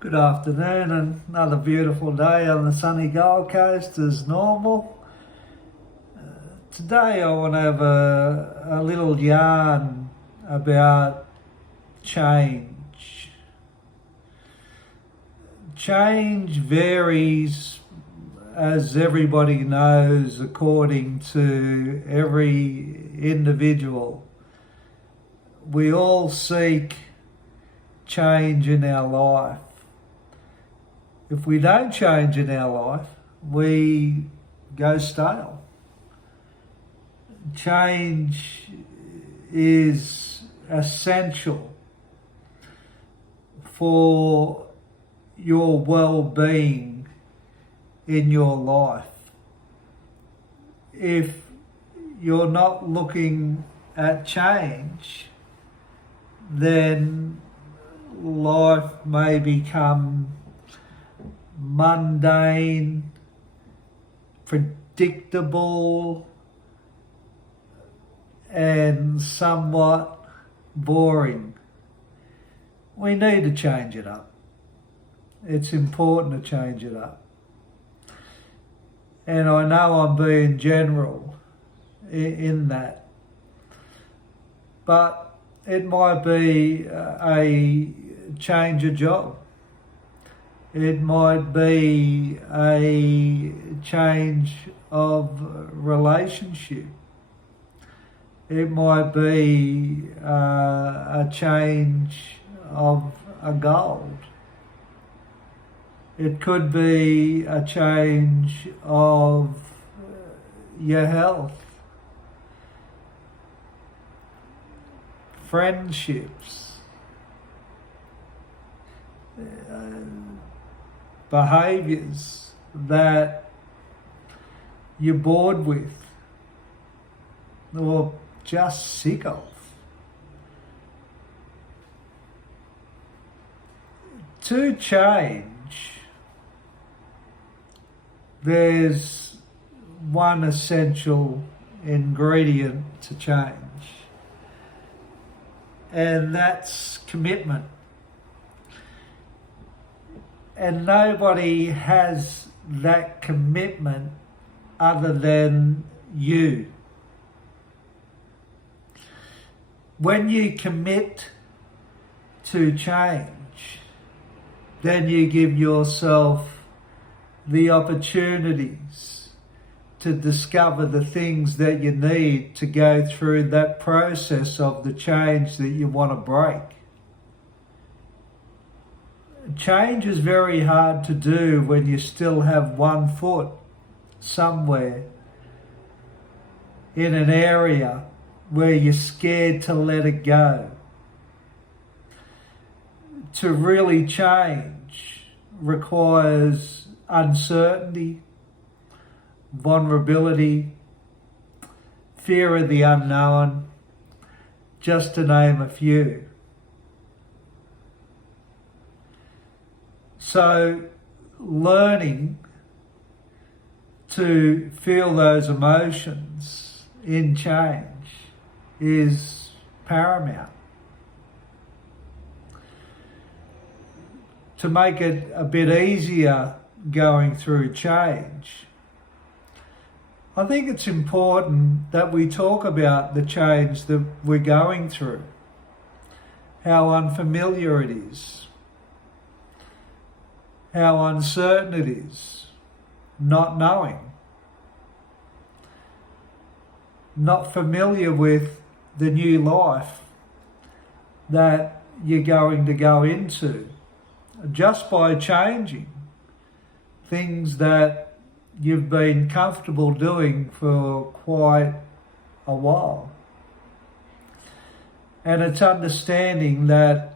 Good afternoon, and another beautiful day on the sunny Gold Coast as normal. Today I want to have a little yarn about change. Change varies, as everybody knows, according to every individual. We all seek change in our life. If we don't change in our life, we go stale. Change is essential for your well-being in your life. If you're not looking at change, then life may become mundane, predictable, and somewhat boring. We need to change it up. It's important to change it up. And I know I'm being general in that, but it might be a change of job. It might be a change of relationship. It might be a change of a goal. It could be a change of your health, friendships, behaviours that you're bored with or just sick of. To change, there's one essential ingredient to change, and that's commitment. And nobody has that commitment other than you. When you commit to change, then you give yourself the opportunities to discover the things that you need to go through that process of the change that you want to break. Change is very hard to do when you still have one foot somewhere in an area where you're scared to let it go. To really change requires uncertainty, vulnerability, fear of the unknown, just to name a few. So learning to feel those emotions in change is paramount. To make it a bit easier going through change, I think it's important that we talk about the change that we're going through, how unfamiliar it is, how uncertain it is, not knowing, not familiar with the new life that you're going to go into. Just by changing things that you've been comfortable doing for quite a while. And it's understanding that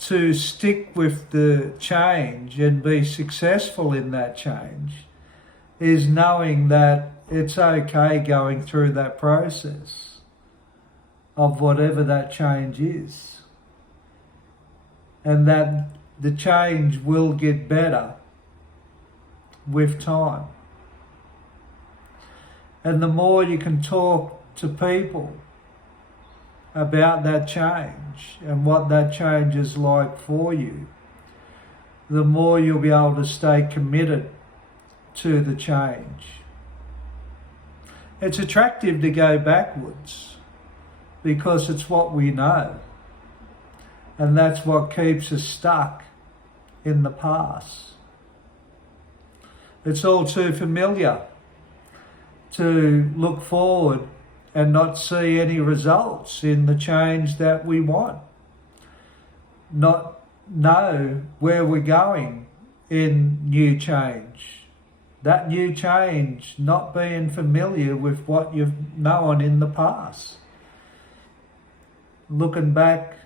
to stick with the change and be successful in that change is knowing that it's okay going through that process of whatever that change is, and that the change will get better with time. And the more you can talk to people about that change and what that change is like for you, the more you'll be able to stay committed to the change. It's attractive to go backwards because it's what we know, and that's what keeps us stuck in the past. It's all too familiar to look forward and not see any results in the change that we want, not know where we're going in new change. That new change not being familiar with what you've known in the past. Looking back,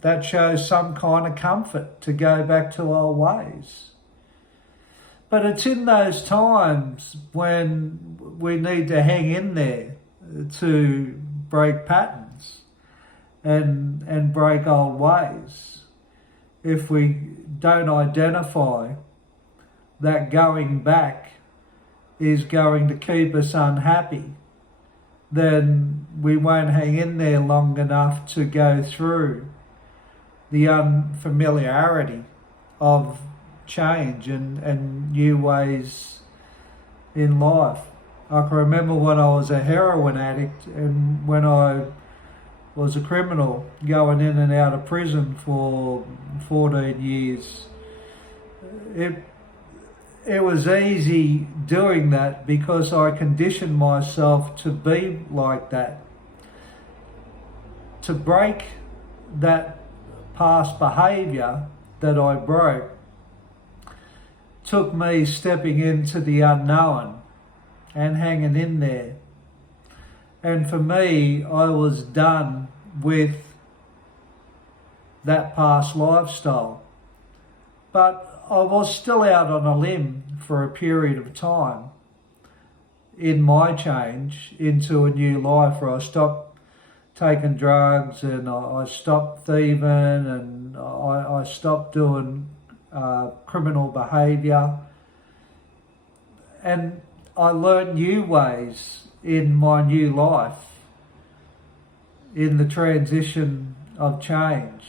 that shows some kind of comfort to go back to old ways. But it's in those times when we need to hang in there to break patterns and break old ways. If we don't identify that going back is going to keep us unhappy, then we won't hang in there long enough to go through the unfamiliarity of change and new ways in life. I can remember when I was a heroin addict and when I was a criminal going in and out of prison for 14 years. It was easy doing that because I conditioned myself to be like that. To break that past behaviour that I broke took me stepping into the unknown and hanging in there. And for me, I was done with that past lifestyle. But I was still out on a limb for a period of time in my change into a new life where I stopped taking drugs and I stopped thieving and I stopped doing criminal behaviour, and I learned new ways in my new life in the transition of change,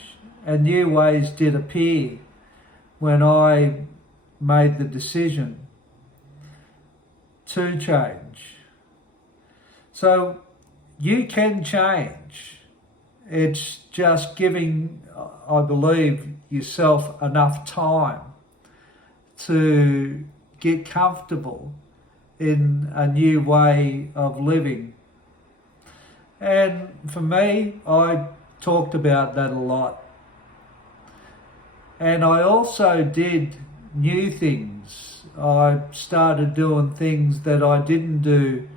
and new ways did appear when I made the decision to change. So you can change. It's just giving, I believe, yourself enough time to get comfortable in a new way of living. And for me, I talked about that a lot. And I also did new things. I started doing things that I didn't do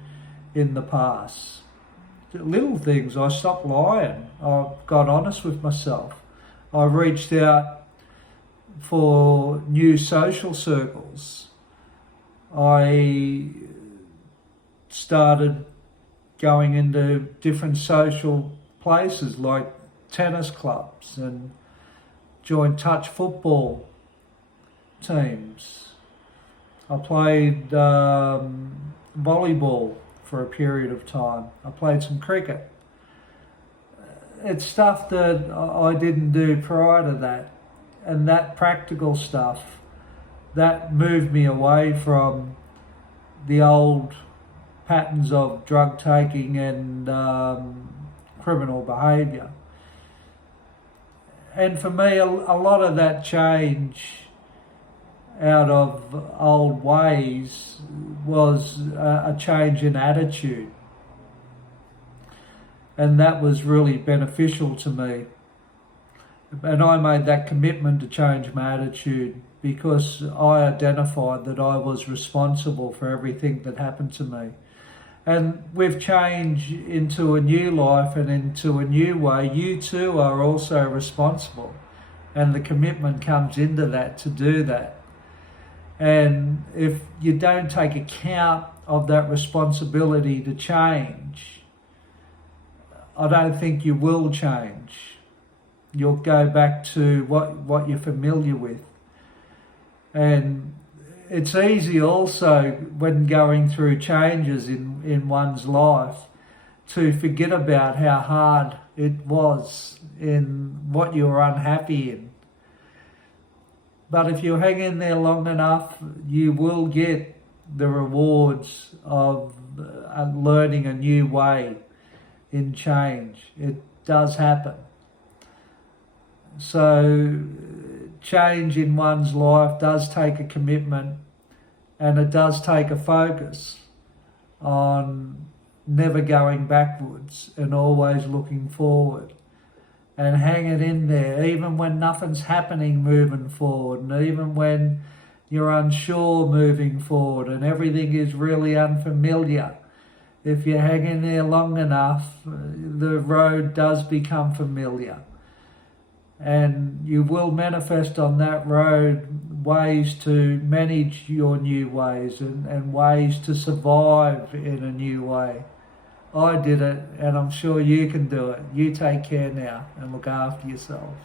in the past. Little things. I stopped lying. I got honest with myself. I reached out for new social circles. I started going into different social places like tennis clubs and joined touch football teams. I played volleyball for a period of time. I played some cricket. It's stuff that I didn't do prior to that. And that practical stuff, that moved me away from the old patterns of drug taking and criminal behaviour. And for me, a lot of that change out of old ways was a change in attitude. And that was really beneficial to me. And I made that commitment to change my attitude because I identified that I was responsible for everything that happened to me. And with change into a new life and into a new way, you too are also responsible. And the commitment comes into that to do that. And if you don't take account of that responsibility to change, I don't think you will change. You'll go back to what you're familiar with. And it's easy also when going through changes in one's life to forget about how hard it was in what you were unhappy in. But if you hang in there long enough, you will get the rewards of learning a new way in change. It does happen. So change in one's life does take a commitment, and it does take a focus on never going backwards and always looking forward. And hang it in there, even when nothing's happening moving forward, and even when you're unsure moving forward and everything is really unfamiliar. If you hang in there long enough, the road does become familiar. And you will manifest on that road ways to manage your new ways and ways to survive in a new way. I did it, and I'm sure you can do it. You take care now and look after yourselves.